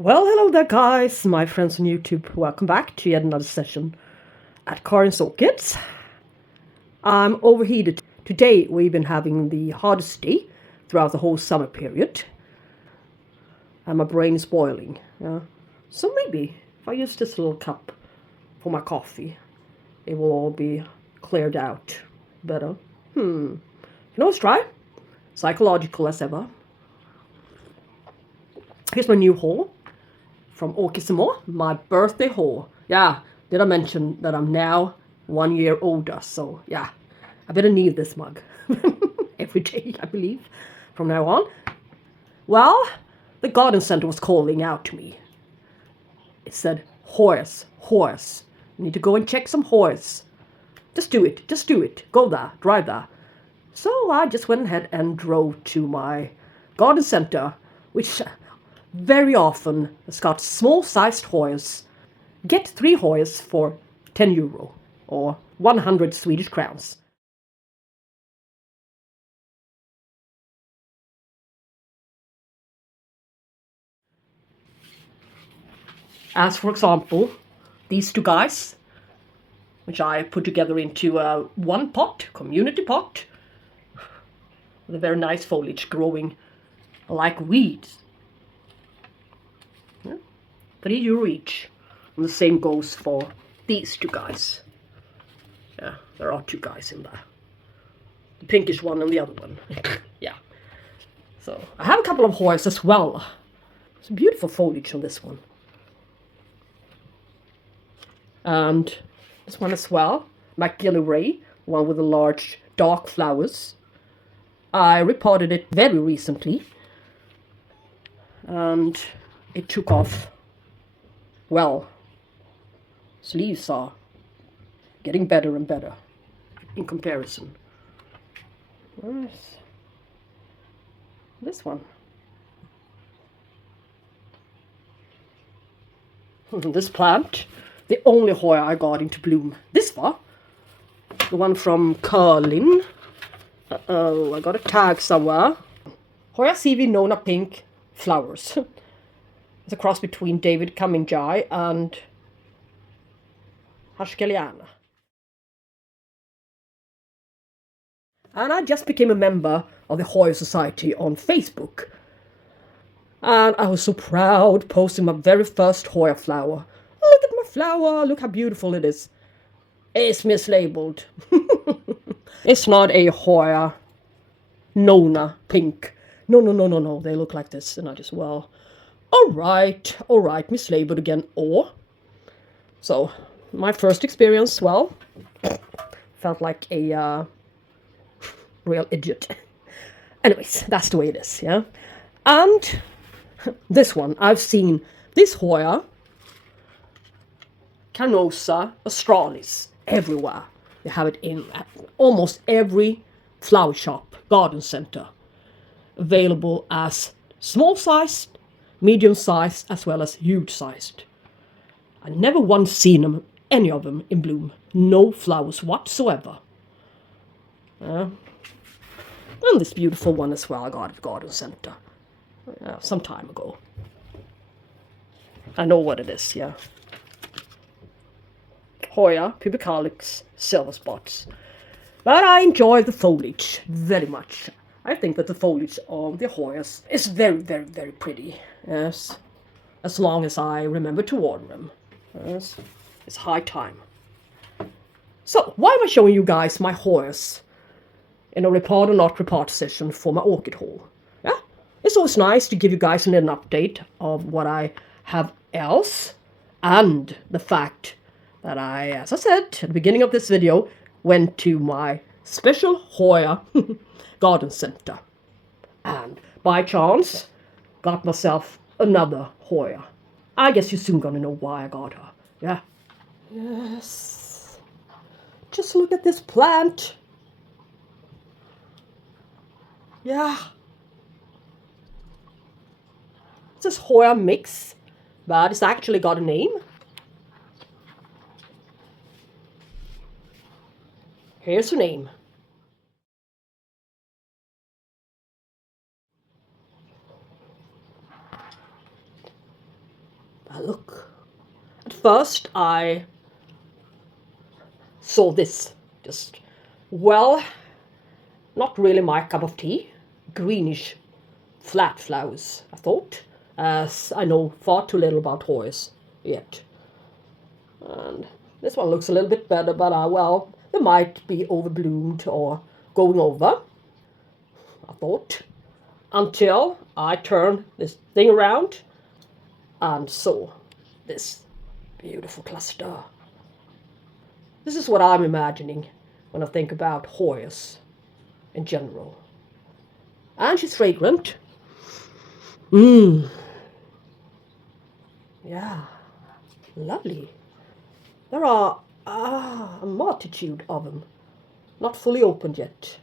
Well, hello there, guys, my friends on YouTube. Welcome back to yet another session at Karin's Orchids. I'm overheated. Today, we've been having the hottest day throughout the whole summer period, and my brain is boiling. So maybe if I use this little cup for my coffee, it will all be cleared out better. Let's try. Psychological as ever. Here's my new haul from Orchids and More, my birthday haul. Yeah, did I mention that I'm now 1 year older? So yeah, I better need this mug every day, I believe, from now on. Well, the garden center was calling out to me. It said, Hoyas, Hoyas. You need to go and check some Hoyas. Just do it. Go there, drive there. So I just went ahead and drove to my garden center, which very often has got small-sized Hoyas. Get 3 Hoyas for €10 or 100 Swedish crowns. As for example, these two guys, which I put together into one pot, community pot, with a very nice foliage growing like weeds. Yeah. €3 each. And the same goes for these two guys. Yeah, there are 2 guys in there. The pinkish one and the other one. Yeah. So I have a couple of Hoyas as well. It's beautiful foliage on this one. And this one as well. McGilly Ray, one with the large dark flowers. I repotted it very recently. And it took off well. Leaves are getting better and better in comparison. Where's this one? This plant, the only Hoya I got into bloom this far. The one from Karin. Uh-oh, I got a tag somewhere. Hoya CV Nona Pink flowers. It's a cross between David Cumming-Jai and Haskeliana. And I just became a member of the Hoya Society on Facebook. And I was so proud posting my very first Hoya flower. Look at my flower, look how beautiful it is. It's mislabeled. It's not a Hoya Nona Pink. No, they look like this. And I just, well, alright, mislabeled again, or. So, my first experience, well, felt like a real idiot. Anyways, that's the way it is, yeah? And this one, I've seen this Hoya, Carnosa australis, everywhere. They have it in almost every flower shop, garden center. Available as small-sized, medium-sized, as well as huge-sized. I never once seen them, any of them in bloom. No flowers whatsoever. And this beautiful one as well I got at the garden center some time ago. I know what it is, yeah. Hoya pubicalis silver spots. But I enjoy the foliage very much. I think that the foliage on the Hoyas is very pretty. Yes. As long as I remember to water them. Yes. It's high time. So, why am I showing you guys my Hoyas in a repot or not repot session for my orchid haul? Yeah? It's always nice to give you guys an update of what I have else, and the fact that I, as I said at the beginning of this video, went to my special Hoya garden center. And by chance, got myself another Hoya. I guess you're soon gonna know why I got her. Yeah. Yes. Just look at this plant. Yeah. It's this Hoya mix, but it's actually got a name. Here's her name. first I saw this, just, well, not really my cup of tea. Greenish flat flowers, I thought, as I know far too little about Hoyas yet. And this one looks a little bit better, but well, they might be overbloomed or going over, I thought, until I turned this thing around and saw this beautiful cluster. This is what I'm imagining when I think about Hoyas in general. And she's fragrant. Yeah, lovely. There are a multitude of them, not fully opened yet.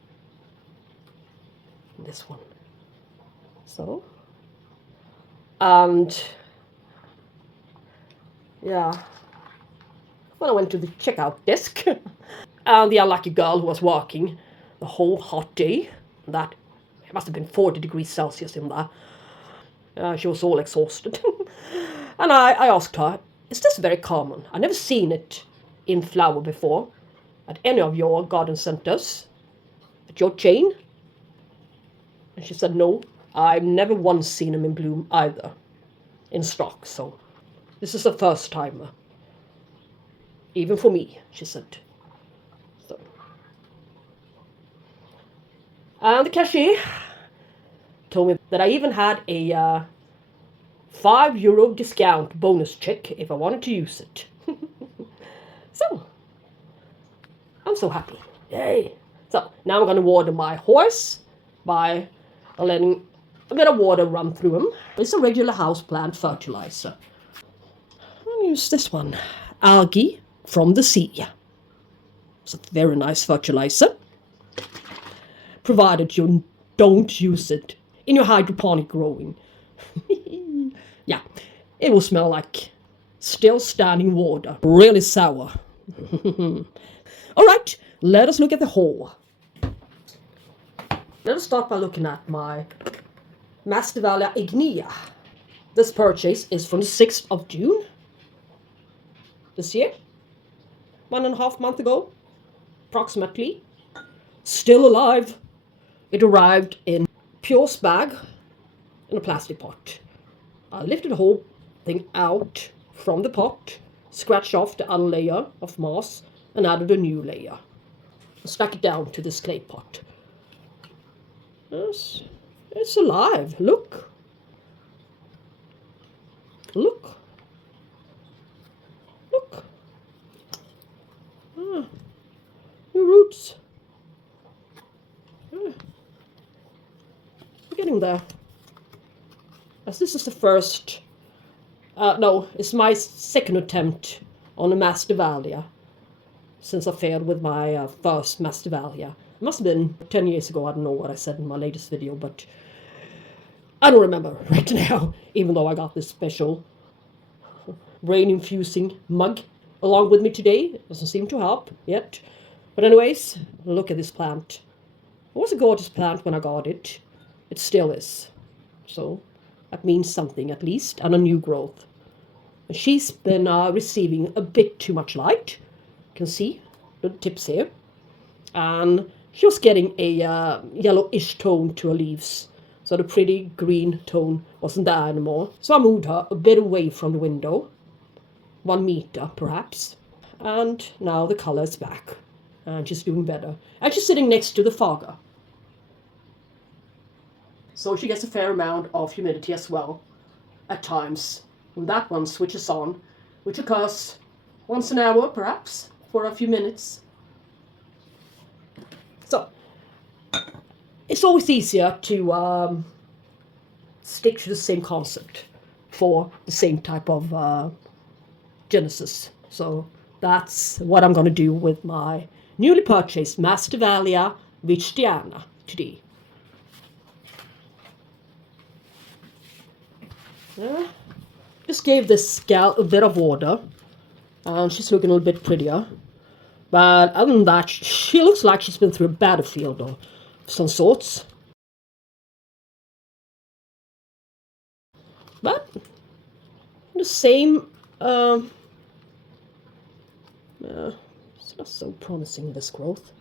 This one. So, and yeah, when I went to the checkout desk, and the unlucky girl who was working the whole hot day, that it must have been 40 degrees Celsius in there. She was all exhausted. And I asked her, is this very common? I've never seen it in flower before at any of your garden centers, at your chain. And she said, no, I've never once seen them in bloom either, in stock. So this is a first timer, even for me, she said. So. And the cashier told me that I even had a €5 discount bonus check if I wanted to use it. So, I'm so happy. Yay! So, now I'm going to water my horse by letting a bit of water run through them. It's a regular houseplant fertilizer. I'll use this one. Algae from the sea. It's a very nice fertilizer, provided you don't use it in your hydroponic growing. Yeah, it will smell like still standing water. Really sour. Alright, let us look at the haul. Let us start by looking at my Masdevallia ignea. This purchase is from the 6th of June this year. 1.5 months ago, approximately. Still alive. It arrived in pure spag in a plastic pot. I lifted the whole thing out from the pot, scratched off the other layer of moss, and added a new layer. I stuck it down to this clay pot. Yes, it's alive. Look. Look. Look. New roots. We're getting there. As this is the first, no, it's my second attempt on a Masdevallia since I failed with my first Masdevallia. It must have been 10 years ago. I don't know what I said in my latest video, but I don't remember right now, even though I got this special rain-infusing mug along with me today. It doesn't seem to help yet. But anyways, look at this plant. It was a gorgeous plant when I got it. It still is. So that means something at least, and a new growth. And she's been receiving a bit too much light. You can see the tips here. And she was getting a yellowish tone to her leaves. So the pretty green tone wasn't there anymore. So I moved her a bit away from the window. 1 meter perhaps. And now the color is back. And she's doing better. And she's sitting next to the fogger. So she gets a fair amount of humidity as well at times. When that one switches on, which occurs once an hour perhaps, for a few minutes. So, it's always easier to stick to the same concept for the same type of genesis. So, that's what I'm going to do with my newly purchased Masdevallia Vichtiana today. Yeah. Just gave this gal a bit of water, and she's looking a little bit prettier. But other than that, she looks like she's been through a battlefield of some sorts. But the same It's not so promising, this growth.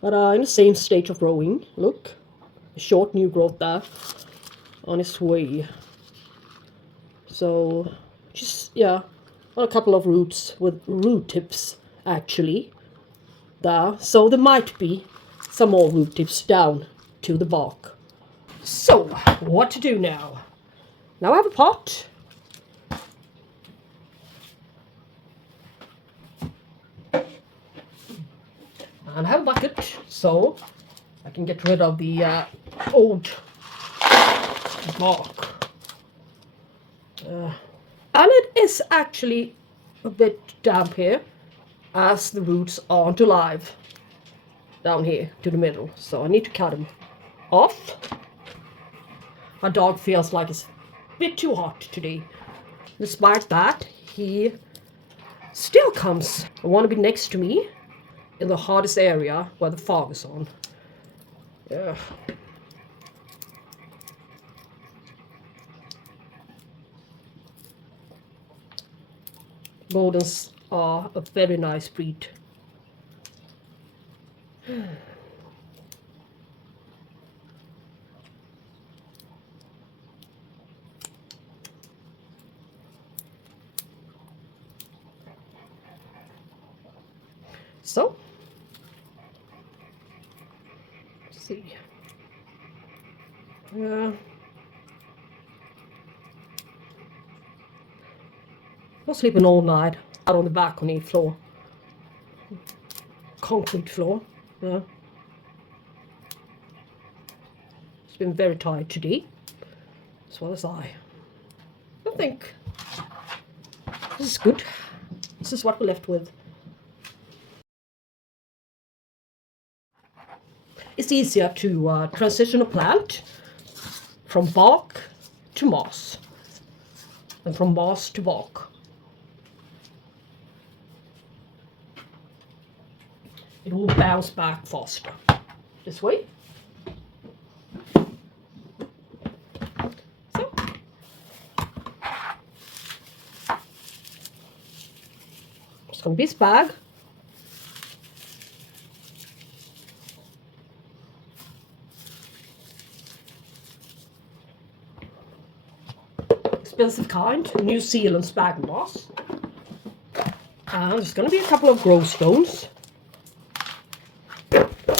But in the same stage of growing. Look, a short new growth there on its way. So just, yeah, on a couple of roots with root tips actually there. So there might be some more root tips down to the bark. So what to do now? Now I have a pot. And I have a bucket, so I can get rid of the old bark. And it is actually a bit damp here, as the roots aren't alive down here to the middle. So I need to cut them off. My dog feels like it's a bit too hot today. Despite that, he still comes and want to be next to me in the hardest area where the fog is on. Yeah. Goldens are a very nice breed. So, let's see. I'm sleeping all night out on the balcony floor. Concrete floor. Yeah. It's been very tired today, as well as I think this is good. This is what we're left with. It's easier to transition a plant from bark to moss and from moss to bark. It will bounce back faster this way. So, it's going to be this bag. Expensive kind, New Zealand sphagnum moss. And there's going to be a couple of grow stones.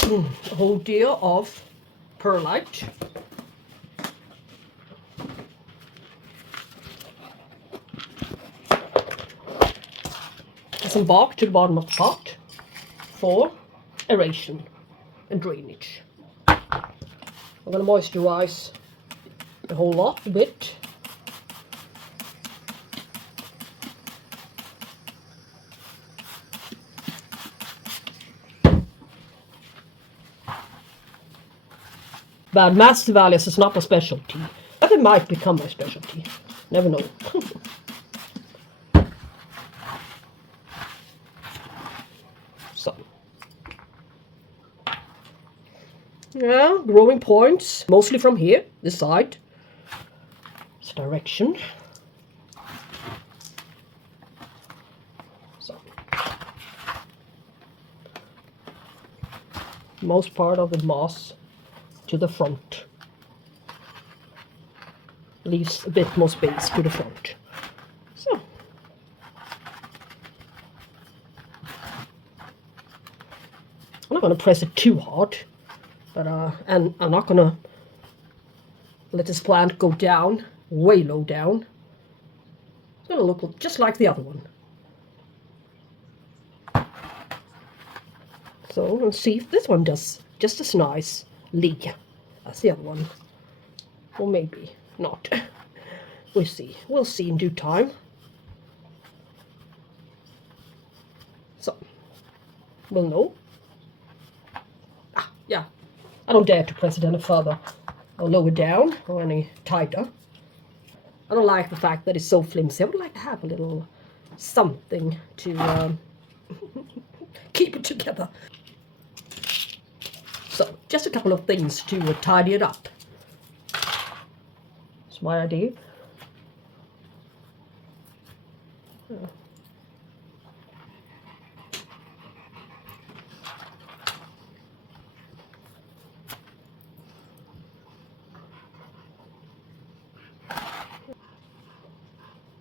A whole deal of perlite. Some bark to the bottom of the pot for aeration and drainage. I'm going to moisturize the whole lot a bit. But Masdevallia is not a specialty, but it might become my specialty. Never know. So, yeah, growing points, mostly from here, this side, this direction. So, most part of the moss to the front, leaves a bit more space to the front. So, I'm not going to press it too hard, but and I'm not going to let this plant go down, way low down. It's going to look just like the other one. So let's see if this one does just as nice leak as the other one, or maybe not. We'll see. We'll see in due time. So we'll know. Yeah, I don't dare to press it any further or lower down or any tighter. I don't like the fact that it's so flimsy. I would like to have a little something to keep it together. So, just a couple of things to tidy it up. That's my idea.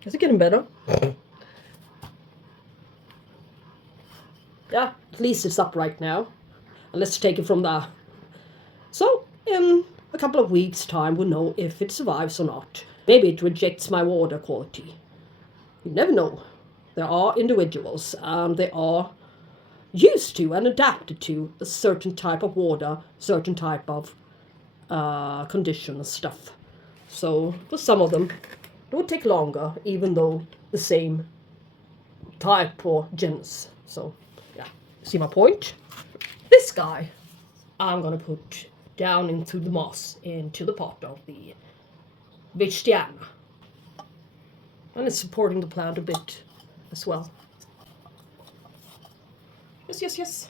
Is it getting better? Yeah, at least it's up right now. And let's take it from there. So, in a couple of weeks' time, we'll know if it survives or not. Maybe it rejects my water quality. You never know. There are individuals, and they are used to and adapted to a certain type of water, certain type of condition and stuff. So, for some of them, it would take longer, even though the same type or genus. So, yeah, see my point? This guy, I'm gonna put down into the moss, into the pot of the Vegetariana. And it's supporting the plant a bit as well. Yes.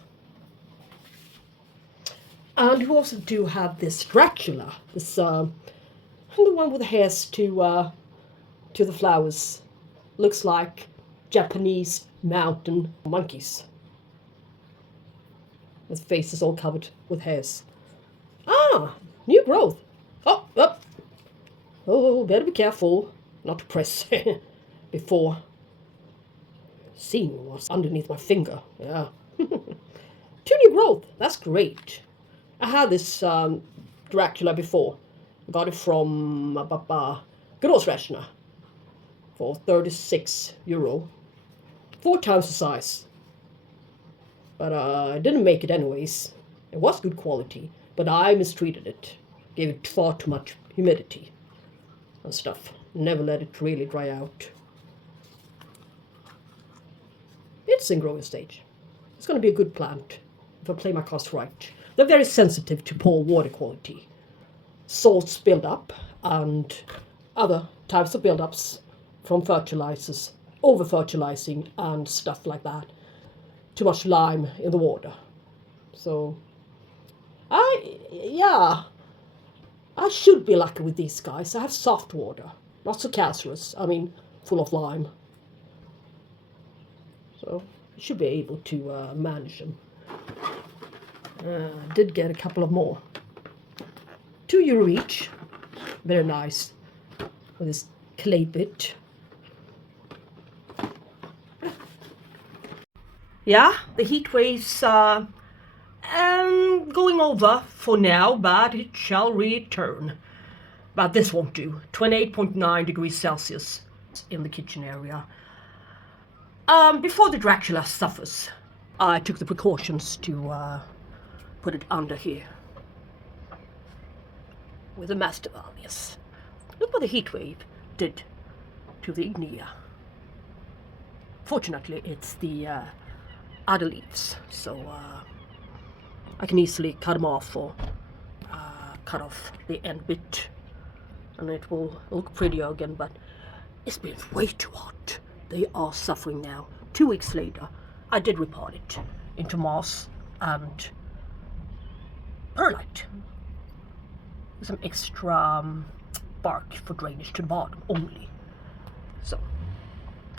And we also do have this Dracula, this the one with the hairs to the flowers. Looks like Japanese mountain monkeys. His face is all covered with hairs. Ah, new growth. Oh, better be careful not to press before seeing what's underneath my finger. Yeah. Two new growth. That's great. I had this Dracula before. I got it from Grossrätterna for €36. 4 times the size. But I didn't make it anyways. It was good quality, but I mistreated it. Gave it far too much humidity and stuff. Never let it really dry out. It's in growing stage. It's going to be a good plant if I play my cards right. They're very sensitive to poor water quality. Salts build up and other types of buildups from fertilizers, over-fertilizing and stuff like that. Too much lime in the water. So, I should be lucky with these guys. I have soft water, not so calcareous. I mean, full of lime. So, I should be able to manage them. Did get a couple of more. €2 each. Very nice. With this clay bit. Yeah, the heat waves going over for now, but it shall return. But this won't do. 28.9 degrees Celsius in the kitchen area. Before the Dracula suffers, I took the precautions to put it under here with the Masdevallias. Look what the heat wave did to the Ignea. Fortunately, it's the other leaves, so I can easily cut them off or cut off the end bit, and it will look prettier again. But it's been way too hot. They are suffering now. 2 weeks later, I did repot it into moss and perlite with some extra bark for drainage to the bottom only. So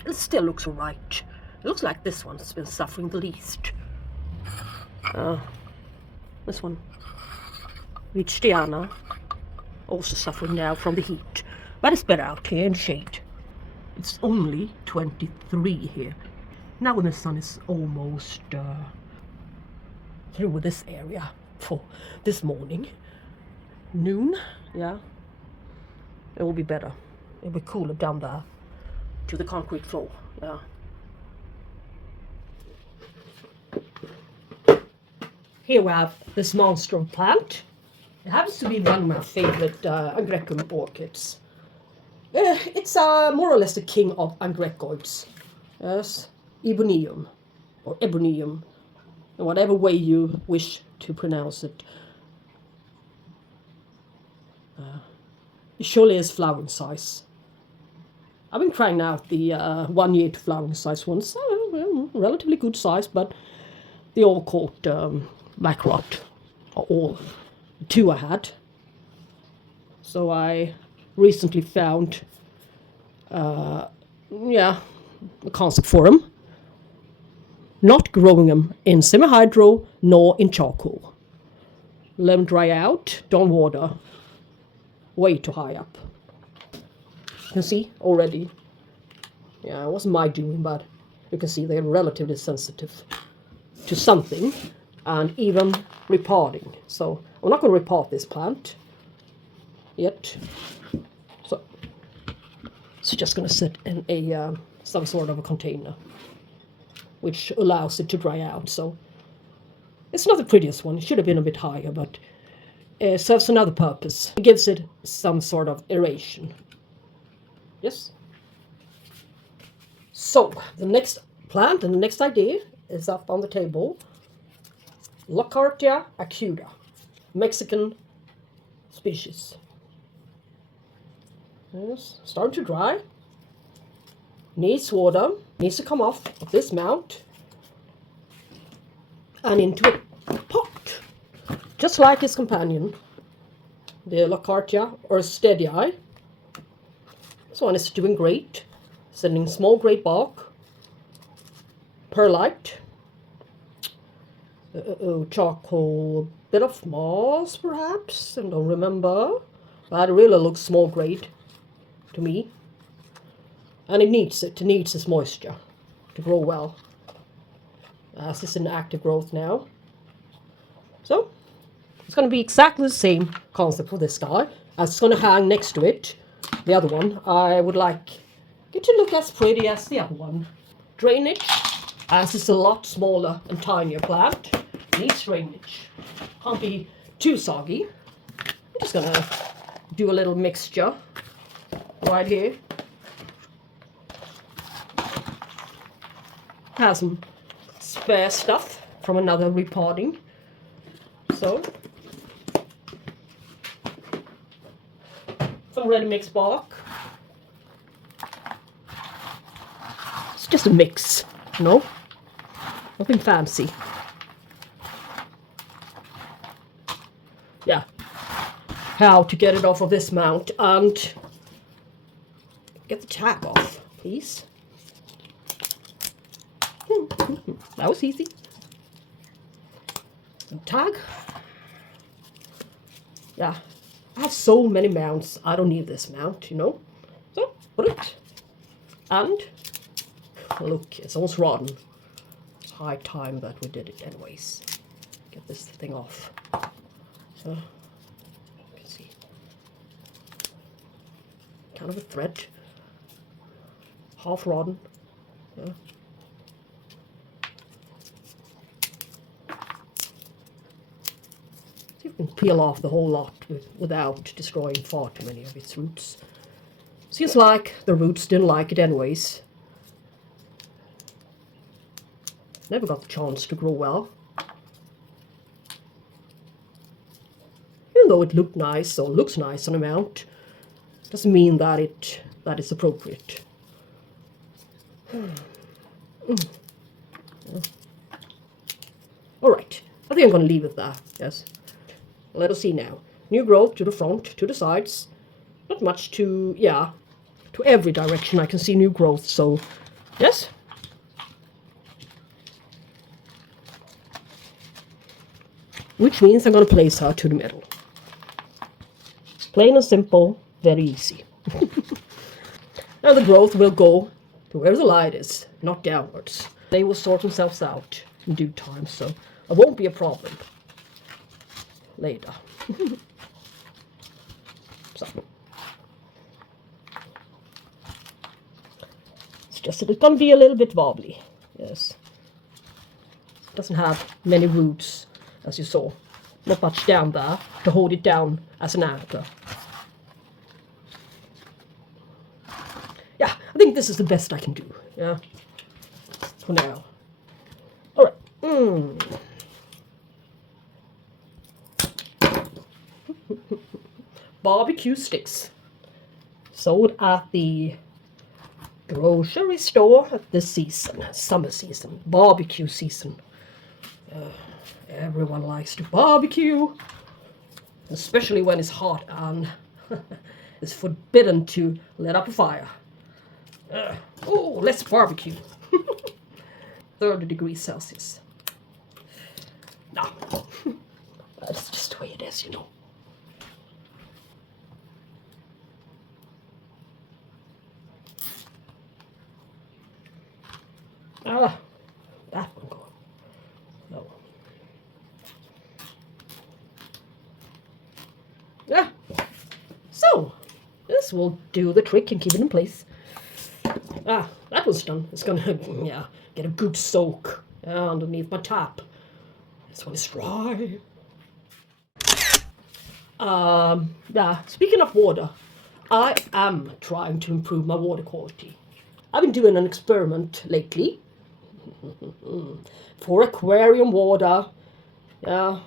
it still looks alright. It looks like this one's been suffering the least. This one, Vegetariana, also suffering now from the heat. But it's better out here in shade. It's only 23 here. Now when the sun is almost through with this area for this morning. Noon, yeah. It will be better. It will be cooler down there to the concrete floor, yeah. Here we have this monster of plant. It happens to be one of my favorite Angraecum orchids. It's more or less the king of Angraecoids. Yes, Ebonium, or Ebonium, in whatever way you wish to pronounce it. It surely is flowering size. I've been trying out the 1 year to flowering size ones. Relatively good size, but they all called Macrot, or all 2 I had. So I recently found a concept for them. Not growing them in semi-hydro nor in charcoal. Let them dry out, don't water. Way too high up. You can see already Yeah, it wasn't my doing, but you can see they're relatively sensitive to something, and even repotting. So I'm not going to repot this plant yet. So it's just going to sit in a some sort of a container, which allows it to dry out. So it's not the prettiest one. It should have been a bit higher, but it serves another purpose. It gives it some sort of aeration. Yes. So the next plant and the next idea is up on the table. Lockhart acuta, Mexican species. Yes, starting to dry. Needs water. Needs to come off of this mount and into a pot, just like his companion, the Lockhart or Steadii. This one is doing great, sending small great bark, perlite, charcoal, bit of moss perhaps, I don't remember, but it really looks small grade to me, and it needs its moisture to grow well, as it's in active growth now. So it's going to be exactly the same concept for this guy, as it's going to hang next to it. The other one, I would like it to look as pretty as the other one. Drainage, as it's a lot smaller and tinier plant, needs drainage. Can't be too soggy. I'm just going to do a little mixture right here. Has some spare stuff from another repotting. So some ready mix bark. It's just a mix, you know, nothing fancy. Yeah, how to get it off of this mount and get the tag off, please. That was easy. And tag. Yeah, I have so many mounts, I don't need this mount, you know. So, put it. And, look, it's almost rotten. It's high time that we did it anyways. Get this thing off. So, you can see. Kind of a thread. Half rotten. Yeah. You can peel off the whole lot without destroying far too many of its roots. Seems like the roots didn't like it anyways. Never got the chance to grow well. Even though it looked nice or looks nice on a mount, doesn't mean that it's appropriate. Alright, I think I'm going to leave it there, yes. Let us see now. New growth to the front, to the sides. Not much to, yeah, to every direction I can see new growth, so, yes. Which means I'm going to place her to the middle. Plain and simple, very easy. Now the growth will go to where the light is, not downwards. They will sort themselves out in due time, so it won't be a problem later. So it's just that it's going to be a little bit wobbly. Yes, it doesn't have many roots, as you saw. Not much down there to hold it down as an anchor. Yeah, I think this is the best I can do. Yeah, for now. All right. Barbecue sticks, sold at the grocery store at this season, summer season, barbecue season. Everyone likes to barbecue, especially when it's hot and it's forbidden to let up a fire. Oh, let's barbecue. 30 degrees Celsius. No, that's just the way it is, you know. Ah, that one gone. No. Yeah. So, this will do the trick and keep it in place. Ah, that one's done. It's gonna, yeah, get a good soak underneath my tap. This one is dry. Yeah, speaking of water, I am trying to improve my water quality. I've been doing an experiment lately for aquarium water. Yeah.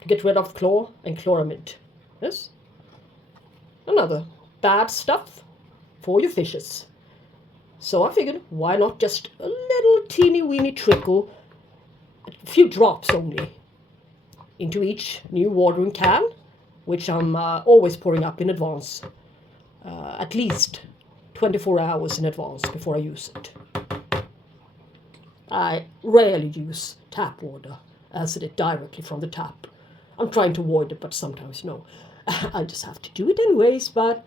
To get rid of chlor and chloramide. Yes. Another bad stuff for your fishes. So I figured, why not just a little teeny weeny trickle, a few drops only, into each new watering can, which I'm always pouring up in advance, at least 24 hours in advance before I use it. I rarely use tap water, as it is directly from the tap. I'm trying to avoid it, but sometimes, no. I just have to do it anyways, but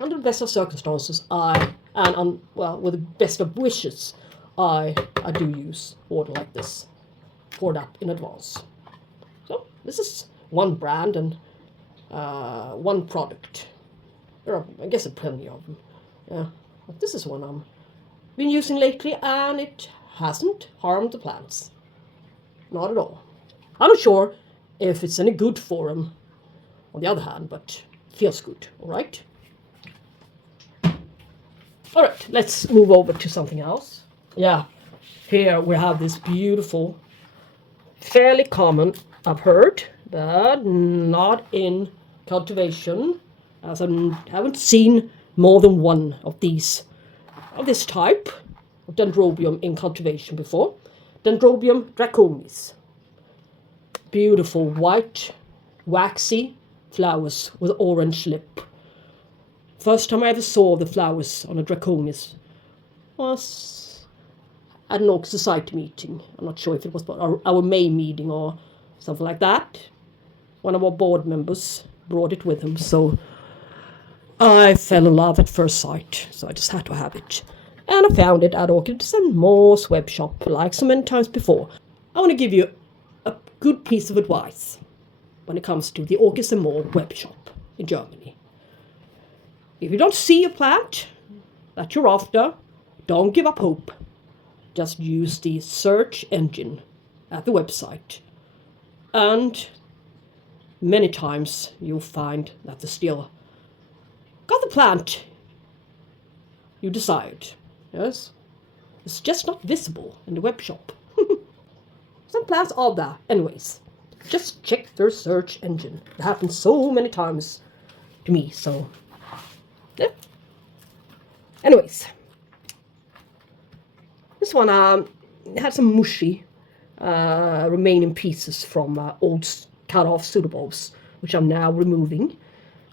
under the best of circumstances, with the best of wishes, I do use water like this, poured up in advance. So this is one brand and one product. There are, I guess, plenty of them. Yeah, but this is one I've been using lately, and it hasn't harmed the plants. Not at all. I'm not sure if it's any good for them, on the other hand, but it feels good, all right? All right, let's move over to something else. Yeah, here we have this beautiful, fairly common, I've heard, but not in cultivation, as I haven't seen more than one of these, of this type of Dendrobium in cultivation before. Dendrobium draconis. Beautiful white, waxy flowers with orange lip. First time I ever saw the flowers on a draconis was at an Orchid Society meeting. I'm not sure if it was our May meeting or something like that. One of our board members brought it with him, so I fell in love at first sight, so I just had to have it. And I found it at Orchids and Moore's web shop, like so many times before. I want to give you a good piece of advice when it comes to the Orchids and More web shop in Germany. If you don't see a plant that you're after, don't give up hope. Just use the search engine at the website. And many times you'll find that the still got the plant you desired. Yes? It's just not visible in the web shop. Some plants are there. Anyways, just check their search engine. It happens so many times to me, so yeah. Anyways, this one had some mushy remaining pieces from old cut-off pseudobulbs, which I'm now removing.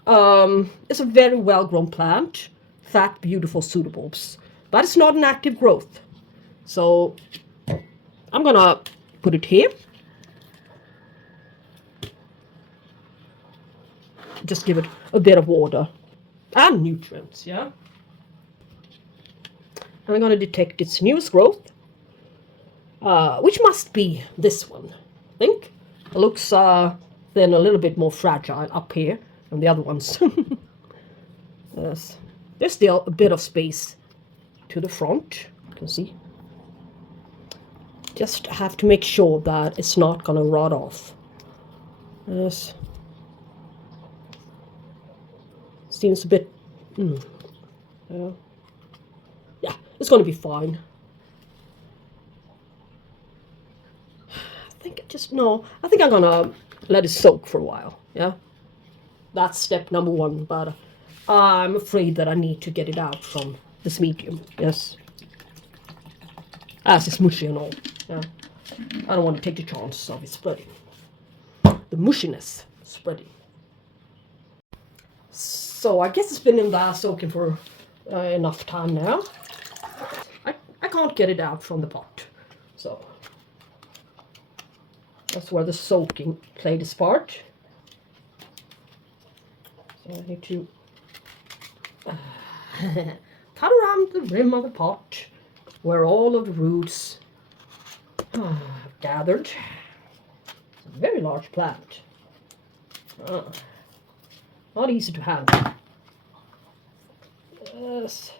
It's a very well-grown plant, fat, beautiful pseudobulbs, but it's not an active growth. So I'm gonna put it here. Just give it a bit of water and nutrients, yeah? And I'm going to detect its newest growth, which must be this one, I think. It looks then a little bit more fragile up here than the other ones. Yes. There's still a bit of space to the front, you can see. Just have to make sure that it's not going to rot off. Yes. Seems a bit... yeah, it's going to be fine. I think I'm going to let it soak for a while, yeah? That's step number one, but I'm afraid that I need to get it out from this medium, yes? As it's mushy and all, yeah? I don't want to take the chance of it spreading. The mushiness spreading. So I guess it's been in there soaking for enough time now. I can't get it out from the pot, so that's where the soaking played its part. So I need to cut around the rim of the pot where all of the roots have gathered. It's a very large plant. Not easy to handle. Yes.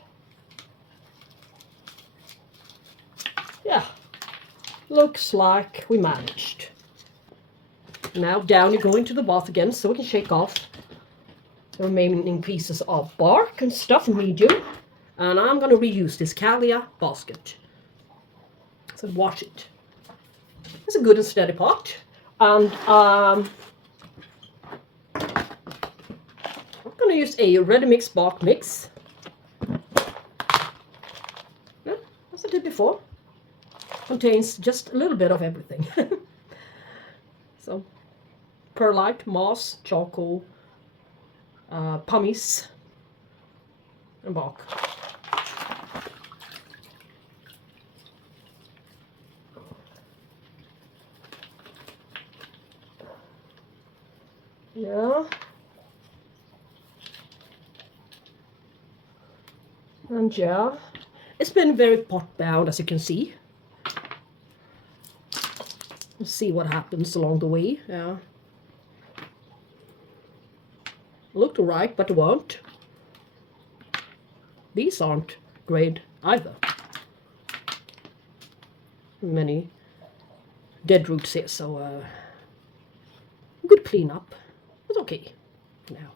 Yeah, looks like we managed. Now down you go into the bath again so we can shake off the remaining pieces of bark and stuff, medium. And I'm going to reuse this Calia basket. So wash it. It's a good and steady pot. And I'm going to use a ready mix bark mix. Yeah, as I did before. Contains just a little bit of everything. So perlite, moss, charcoal, pumice, and bark. Yeah. And yeah, it's been very pot bound, as you can see. We'll see what happens along the way. Yeah. Looked alright, but it won't. These aren't great either. Many dead roots here, so good cleanup. It's okay for now.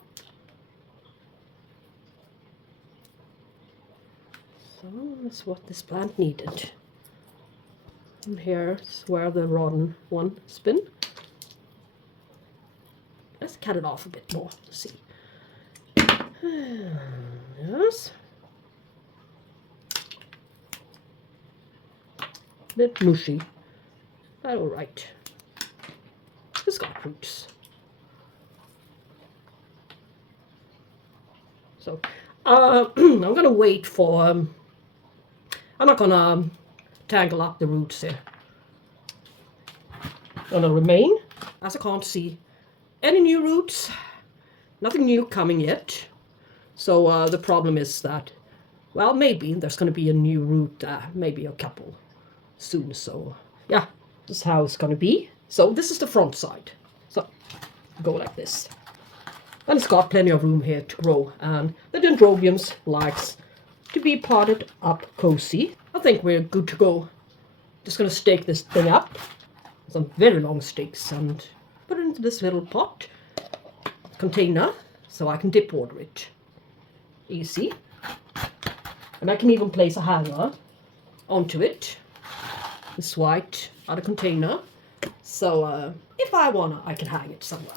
So that's what this plant needed. And here's where the rotten one has been. Let's cut it off a bit more. Let's see. Yes. Bit mushy. But alright. It's got roots. So I'm gonna wait for I'm not gonna tangle up the roots here. Gonna remain, as I can't see any new roots, nothing new coming yet. So the problem is that, well, maybe there's gonna be a new root, maybe a couple soon. So yeah, this is how it's gonna be. So this is the front side. So go like this. And it's got plenty of room here to grow, and the Dendrobiums likes to be potted up cozy. I think we're good to go. Just gonna stake this thing up, some very long stakes, and put it into this little pot container so I can dip water it. Easy. And I can even place a hanger onto it. This white other container. So if I wanna, I can hang it somewhere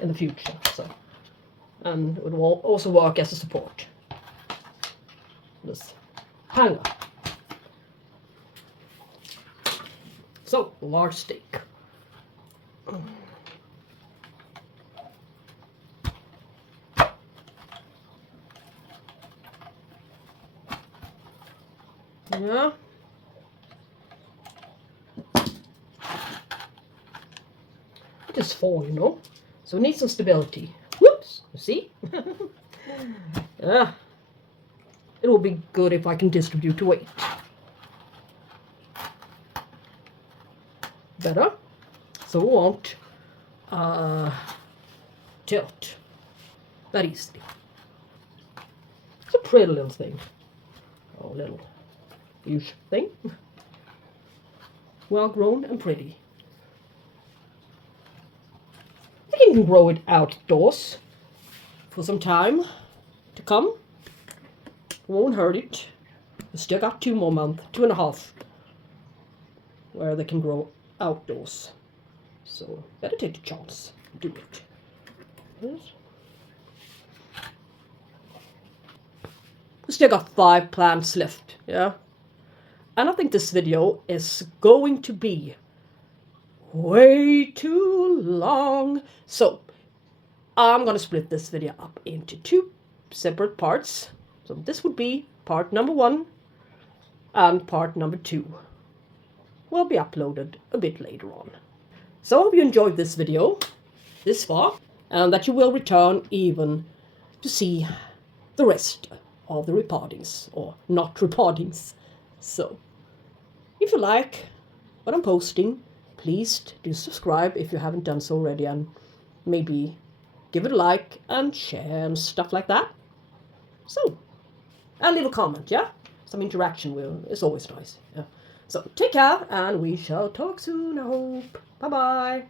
in the future. So, and it will also work as a support. This hanger. So, large stake. Yeah. It just fall, you know. So it needs some stability. Whoops, you see? Yeah. It will be good if I can distribute the weight. Better. So it won't tilt that easily. It's a pretty little thing. Oh, little huge thing. Well grown and pretty. You can grow it outdoors for some time to come. Won't hurt it. We still got 2 more months, 2.5, where they can grow outdoors. So better take the chance. Do it. Yes. We still got 5 plants left, yeah. And I think this video is going to be way too long. So I'm gonna split this video up into 2 separate parts. So this would be part number 1, and part number 2 will be uploaded a bit later on. So I hope you enjoyed this video this far, and that you will return even to see the rest of the repottings, or not repottings. So, if you like what I'm posting, please do subscribe if you haven't done so already, and maybe give it a like and share and stuff like that. So, and leave a comment, yeah? Some interaction is always nice. Yeah. So, take care, and we shall talk soon, I hope. Bye-bye.